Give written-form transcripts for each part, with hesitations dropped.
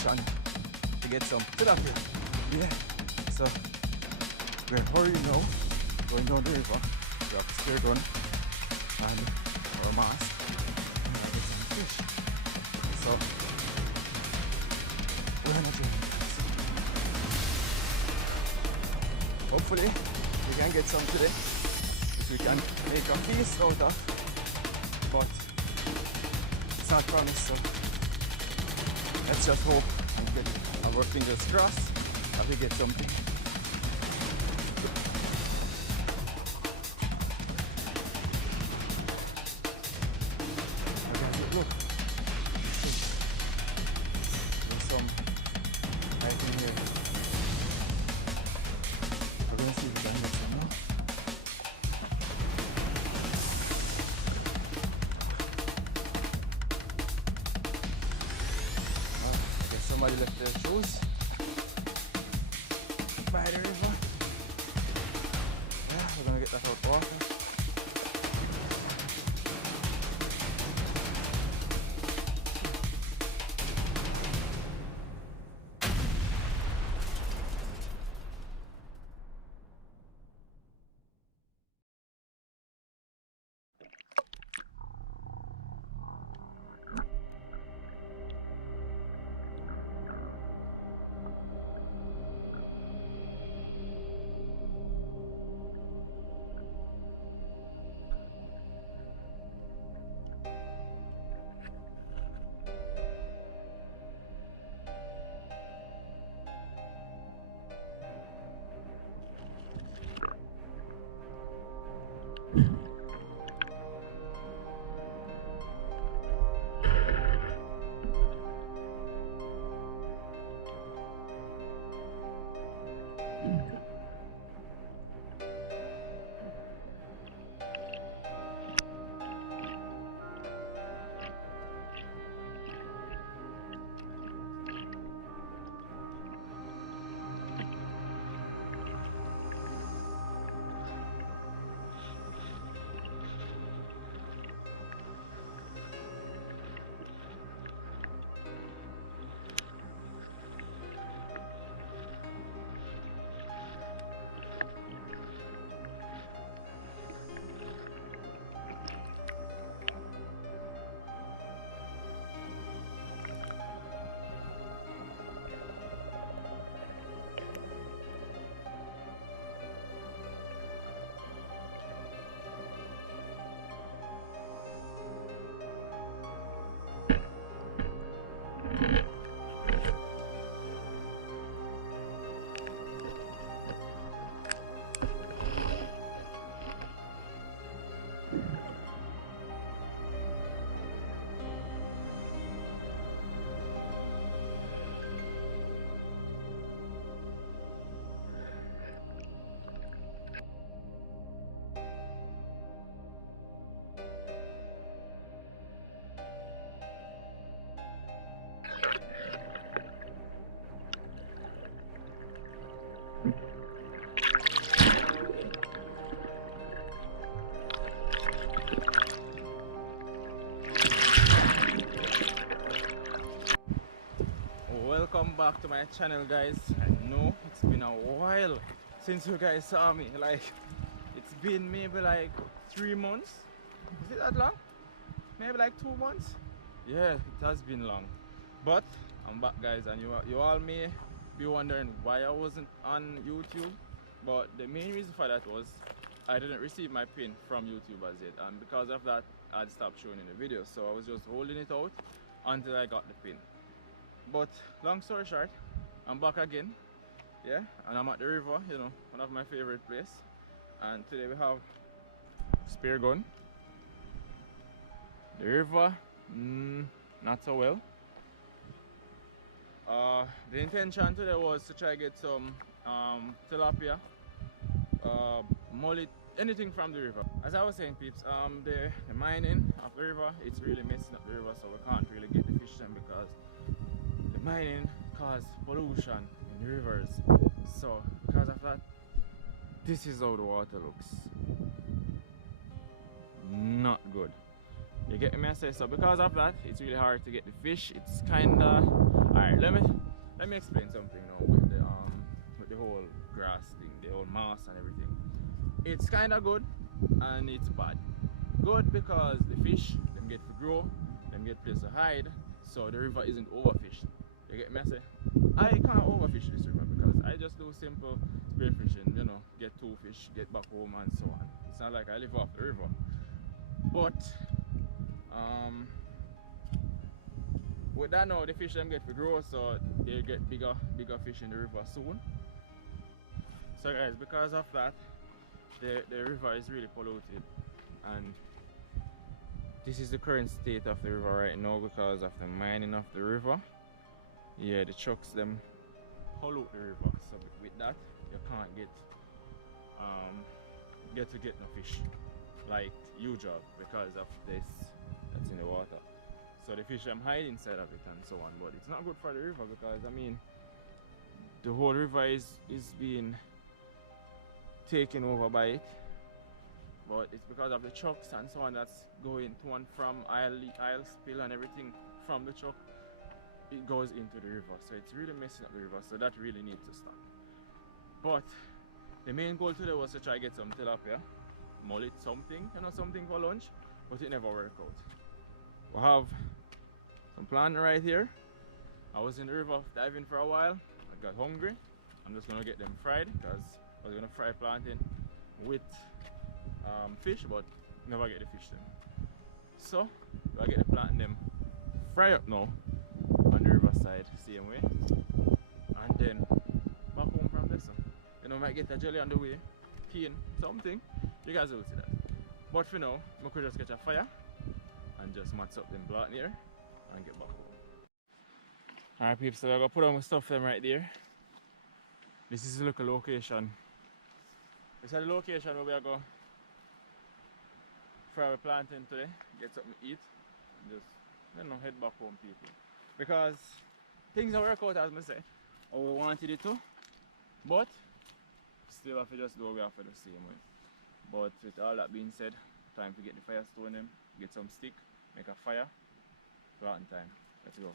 pollution to get some tilapia. Yeah. So we're hurrying now, going down the river. We have a spear gun and our mask. And we're getting some fish. So we're on a journey. Hopefully we can get some today, which we can make a feast out of, but it's not promised, so let's just hope and get our fingers crossed that we get something. Look, there's some right in here. We're gonna see if we can get some now. I guess somebody left their shoes by the river. Yeah, we're gonna get that out water. Welcome back to my channel, guys. I know it's been a while since you guys saw me. Like, it's been maybe like 3 months. Is it that long? Maybe like 2 months. Yeah, it has been long, but I'm back, guys. And you all may be wondering why I wasn't on YouTube, but the main reason for that was I didn't receive my pin from YouTube as yet, and because of that I'd stopped showing in the video. So I was just holding it out until I got the pin. But long story short, I'm back again, yeah, and I'm at the river, you know, one of my favorite places. And today we have spear gun. The river, not so well. The intention today was to try get some tilapia, mullet, anything from the river. As I was saying, peeps, the mining of the river, it's really messing up the river, so we can't really get the fish then because the mining causes pollution in the rivers. So because of that, this is how the water looks. Not good. You get me, I say? So because of that, it's really hard to get the fish. It's kinda... Alright, let me explain something now with the whole grass thing, the whole moss and everything. It's kinda good and it's bad. Good because the fish, them get to grow, them get place to hide, so the river isn't overfished. You get me, I say? I can't overfish this river because I just do simple spear fishing, you know, get 2 fish, get back home and so on. It's not like I live off the river. But with that now, the fish them get to grow, so they get bigger fish in the river soon. So guys, because of that, the river is really polluted, and this is the current state of the river right now because of the mining of the river. Yeah, the trucks them pollute the river, so with that you can't get no fish like usual because of this that's in the water. So the fish them hide inside of it and so on, but it's not good for the river because I mean the whole river is being taken over by it, but it's because of the trucks and so on that's going to and from aisle spill and everything from the truck. It goes into the river, so it's really messing up the river, so that really needs to stop. But the main goal today was to try to get some tilapia, mullet, something, you know, something for lunch, but it never worked out. We have some plantain right here. I was in the river diving for a while, I got hungry. I'm just gonna get them fried because I was gonna fry plantain with fish, but never get the fish them. So I get the plantain them fry up now on the riverside, same way, and then back home from this. You know, might get a jelly on the way, cane, something. You guys will see that. But for now, I could just catch a fire and just match up them plantain here and get back home. Alright people, so I'm gonna put on my stuff them right there. This is the local location. This is the location where we are going fry our plantain today, get something to eat, and just, you know, head back home people. Because things don't work out as I say, or we wanted it to, but still have to just do what we have to do the same way. But with all that being said, time to get the fire stone them, get some stick, make a fire, plantain time. Let's go.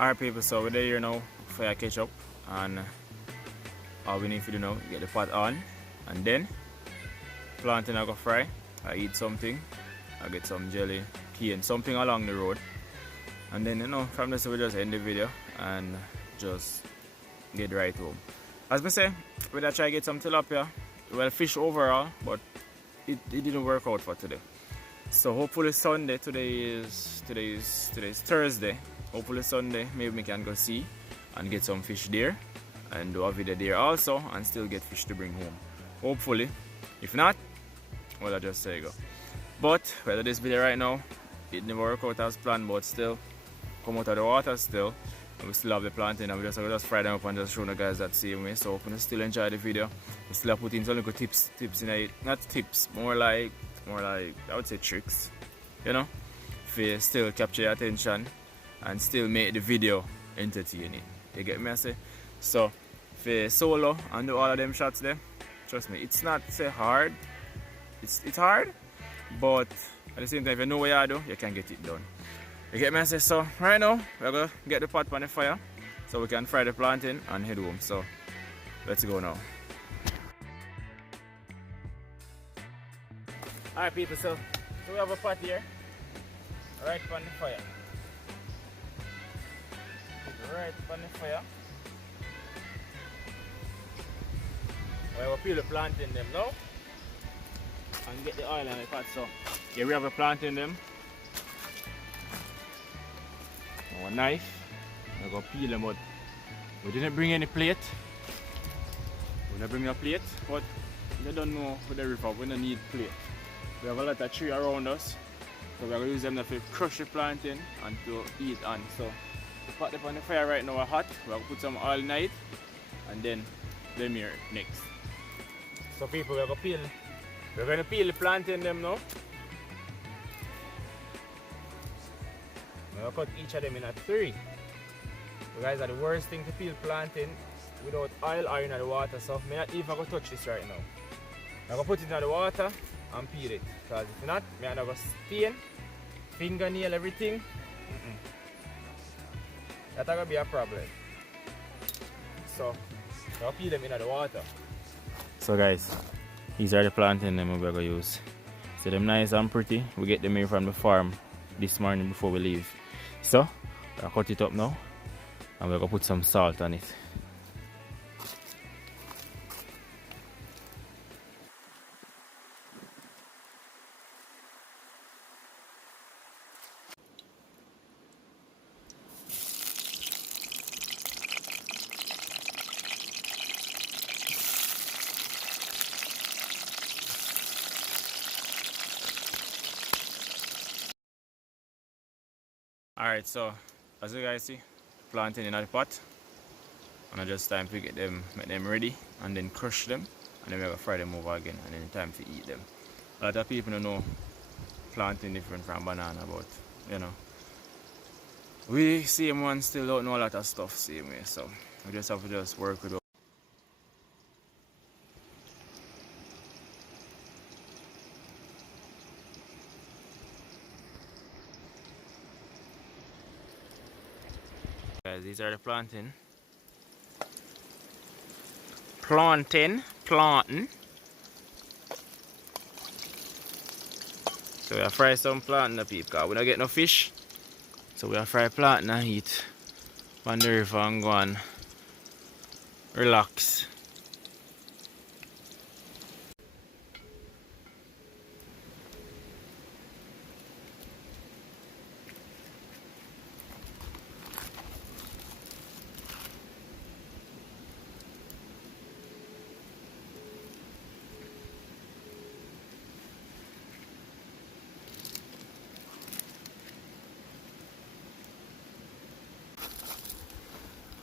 Alright people, so we're here now for a catch up, and all we need to do now is get the pot on, and then plantain I go fry, I eat something, I get some jelly, cane, something along the road, and then you know from this we just end the video and just get right home. As I say, we're gonna try to get some tilapia, well fish overall, but it didn't work out for today. So hopefully Sunday, today's Thursday. Hopefully Sunday, maybe we can go see and get some fish there and do a video there also and still get fish to bring home. Hopefully. If not, well I just say go. But whether this video right now, it never work out as planned, but still come out of the water still. And we still have the plantain and we just fry them up and just show the guys that same way. So hopefully still enjoy the video. We still have put in some little tips in it. Not tips, more like I would say tricks. You know? If you still capture your attention and still make the video entertaining. You get me I say? So if you solo and do all of them shots there, trust me, it's not say hard. It's hard, but at the same time if you know what you do, you can get it done. You get me? So right now we're gonna get the pot on the fire so we can fry the plantain and head home. So let's go now. Alright people, so we have a pot here right on the fire. Right on the fire. We will peel the plantain them now and get the oil on the pot. So here we have a plantain them. Our knife. We're gonna peel them, but we didn't bring any plate. We didn't bring a plate, but they don't know with the river we don't need plate. We have a lot of tree around us, so we're going to use them to crush the plantain and to eat on. So the pot up on the fire right now are hot. We're going to put some oil in it and then them here next. So people, we're going to peel the plantain them now. We're going to cut each of them in a 3. You guys are the worst thing to peel plantain without oil or in the water, so I'm not even going to touch this right now. I'm going to put it in the water and peel it, because if not, I'm going to stain, fingernail, everything. That's going to be a problem. So, I'll peel them in the water. So guys, these are the plantain them we're going to use. See them nice and pretty. We get them here from the farm this morning before we leave. So, I'll cut it up now and we're going to put some salt on it. Alright, so as you guys see, plantain in the pot, and it's just time to get them, make them ready, and then crush them, and then we're gonna fry them over again, and then time to eat them. A lot of people don't know plantain different from banana, but you know, we same one still don't know a lot of stuff same way, so we just have to just work with it. Guys, these are the plantain. Plantain. So we are fry some plantain up, because we don't get no fish. So we are fry plantain and eat on the river and go and relax.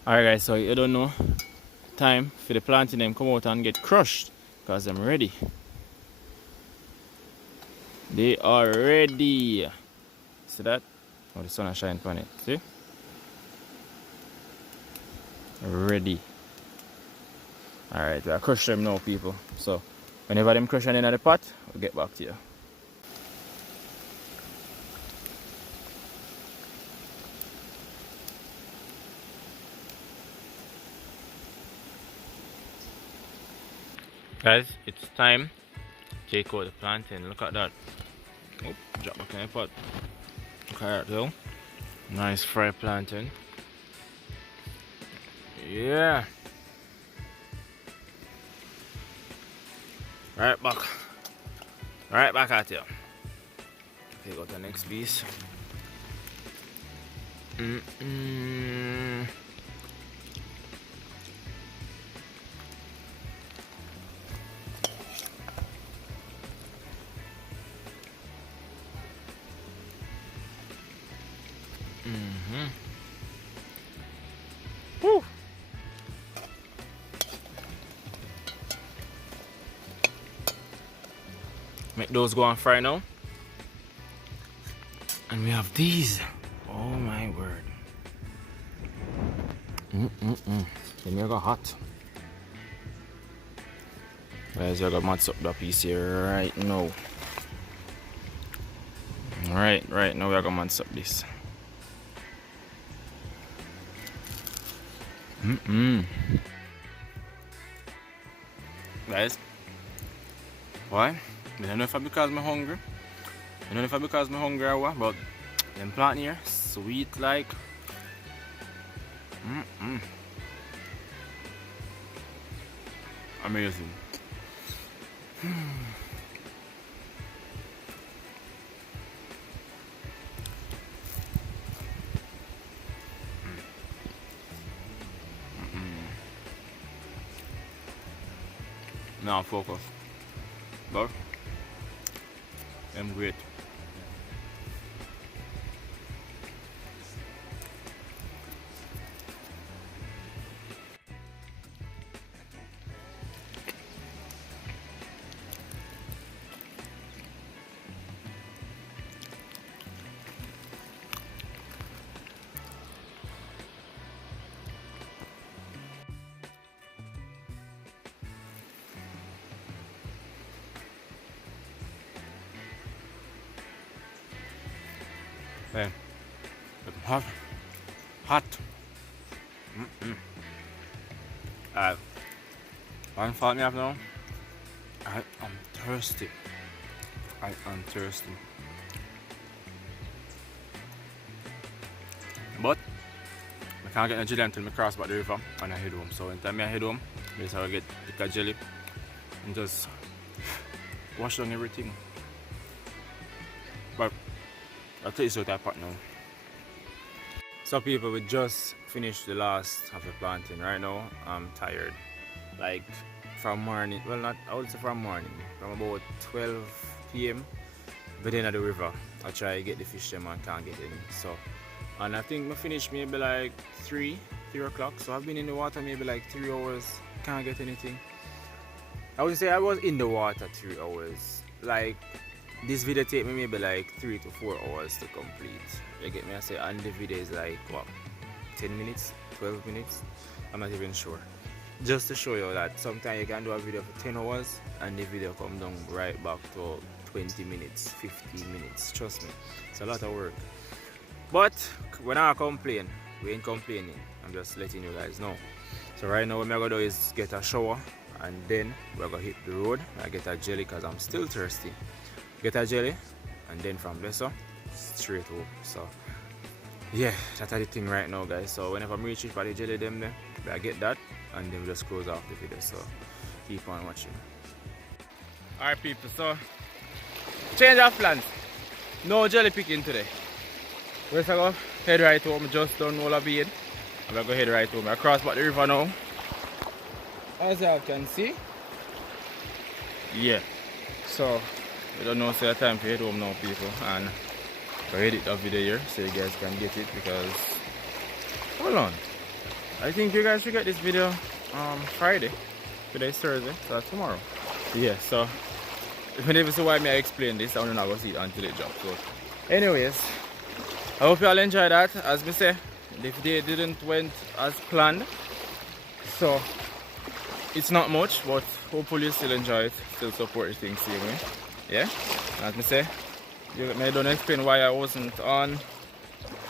Alright guys, so you don't know time for the plantain them come out and get crushed, because I'm ready. They are ready. See that? Oh, the sun is shining on it. See? Ready. Alright, we'll crush them now, people. So whenever them crush in the pot, we'll get back to you. Guys, it's time to take out the plantain. Look at that. Oh, drop back in the pot. Look at that though. Nice fried plantain. Yeah. Right back. Right back at you. Okay, go to the next piece. Woo. Make those go on fry now. And we have these. Oh my word. They mega hot. Guys, I got match up that piece here right now. Right now we are gonna match up this. Guys, why? I don't know if it's because I'm hungry. I don't know if it's because I'm hungry or what, but them plant here, sweet like. Amazing. Now focus. But I'm great. Hey, it's hot. Hot. One thought me have now. I am thirsty. I am thirsty. But I can't get no jelly until I cross back the river and I head home. So in time I head home, I get the jelly and just wash down everything. But I'll tell you what I part now. So people, we just finished the last of the planting. Right now, I'm tired. Like from morning, well not, I would say from morning. From about 12 p.m. But then at the river, I try to get the fish them and can't get any. So, and I think I finished maybe like 3 o'clock. So I've been in the water maybe like 3 hours, can't get anything. I would say I was in the water 3 hours. Like, this video take me maybe like 3 to 4 hours to complete. You get me? I say, and the video is like what, 10 minutes, 12 minutes? I'm not even sure. Just to show you that sometimes you can do a video for 10 hours and the video come down right back to 20 minutes, 15 minutes. Trust me, it's a lot of work. But when I complain, we ain't complaining. I'm just letting you guys know. So right now what I'm gonna do is get a shower and then we're gonna hit the road. I get a jelly because I'm still thirsty. Get a jelly and then from there so straight home. So yeah, that's the thing right now guys. So whenever I'm reaching for the jelly them there, I get that and then we just close off the video. So keep on watching. Alright people, so change of plans. No jelly picking today. Where's I go? Head right home, just done all a bead. I'm gonna go head right home. I cross back the river now. As you can see. Yeah. So we don't know say the time to head home now people, and I edit the video here so you guys can get it because hold on. I think you guys should get this video Friday. Today is Thursday, so that's tomorrow. Yeah, so if you never see why I explain this, I'm not gonna see it until it drops. So anyways, I hope you all enjoy that. As we say, the day didn't went as planned. So it's not much, but hopefully you still enjoy it, still support the thing same way. Yeah, as me say, I don't explain why I wasn't on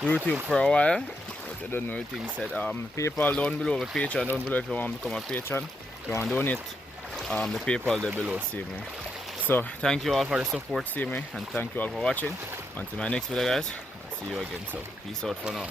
YouTube for a while, but I don't know the thing said. PayPal down below, the Patreon down below if you want to become a patron. If you want to donate, the PayPal there below, same way. So thank you all for the support, same way, and thank you all for watching. Until my next video guys, I'll see you again. So peace out for now.